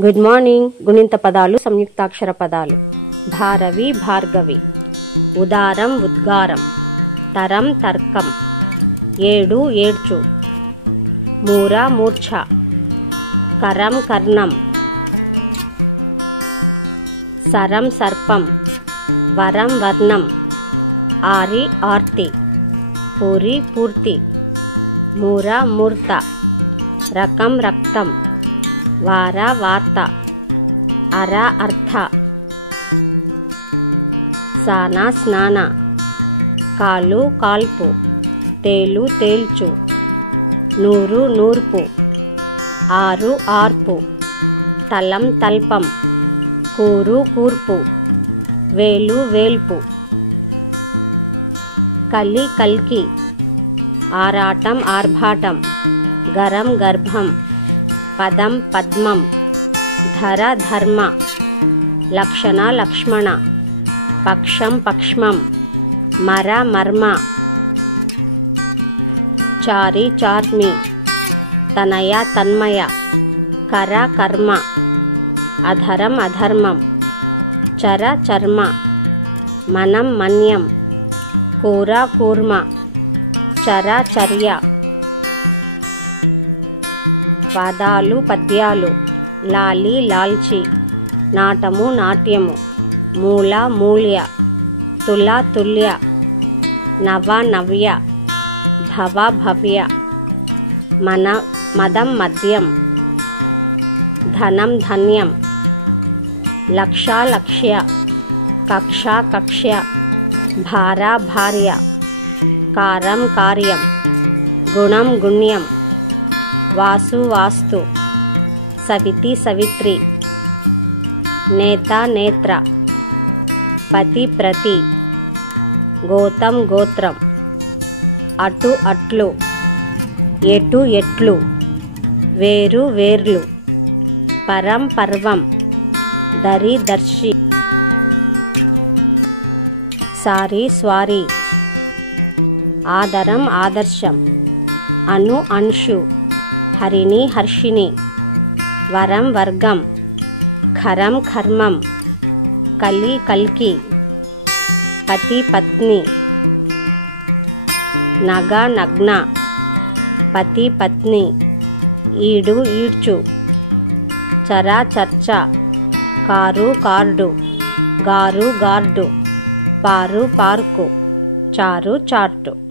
Good morning. గుణింత పదాలు, సంయుక్తాక్షర పదాలు. భారవి భార్గవి. ఉదారం ఉద్గారం. తరం తర్కం. ఏడు ఏడ్చు. మూర మూర్ఛ. కరం కర్ణం. సరం సర్పం. వరం వర్ణం. ఆరి ఆర్తి. పూరి పూర్తి. మూర మూర్త. రకం రక్తం. వార వార్త. అర అర్థ. సాన స్నాన. కాలు కాల్పు. తేలు తేల్చు. నూరు నూర్పు. ఆరు ఆర్పు. తలం తల్పం. కూరు కూర్పు. వేలు వేల్పు. కలి కల్కి. ఆరాటం ఆర్భాటం. గరం గర్భం. పదం పద్మం. ధర ధర్మ. లక్షణ లక్ష్మణ. పక్షం పక్ష్మం. మర మర్మ. చారి చార్మి. తనయ తన్మయ. కర కర్మ. అధరం అధర్మం. చర చర్మ. మనం మన్యం. కూర కూర్మ. చర చర్య. పదాలు పద్యాలు. లాలి లాల్చి. నాటము నాట్యము. మూల మూల్య. తుల తుల్య. నవ నవ్య. భవ భవ్య. మదం మద్యం. ధనం ధన్యం. లక్ష లక్ష్య. కక్ష కక్ష్య. భార భార్య. కారం కార్యం. గుణం గుణ్యం. వాసు వాస్తు. సవితి సవిత్రి. నేత నేత్ర. పతి ప్రతి. గోతం గోత్రం. అటు అట్లు. ఎటు ఎట్లు. వేరు వేర్లు. పరం పర్వం. దరి దర్శి. సారి స్వారీ. ఆదరం ఆదర్శం. అను అంశు. హరిణి హర్షిణి. వరం వర్గం. ఖరం ఖర్మం. కలి కల్కి. పతి పత్ని. నగ నగ్న. పతి పత్ని. ఈడు ఈడ్చు. చర చర్చ. Car card. గారు గార్డు. పారు పార్కు. చారు చార్టు.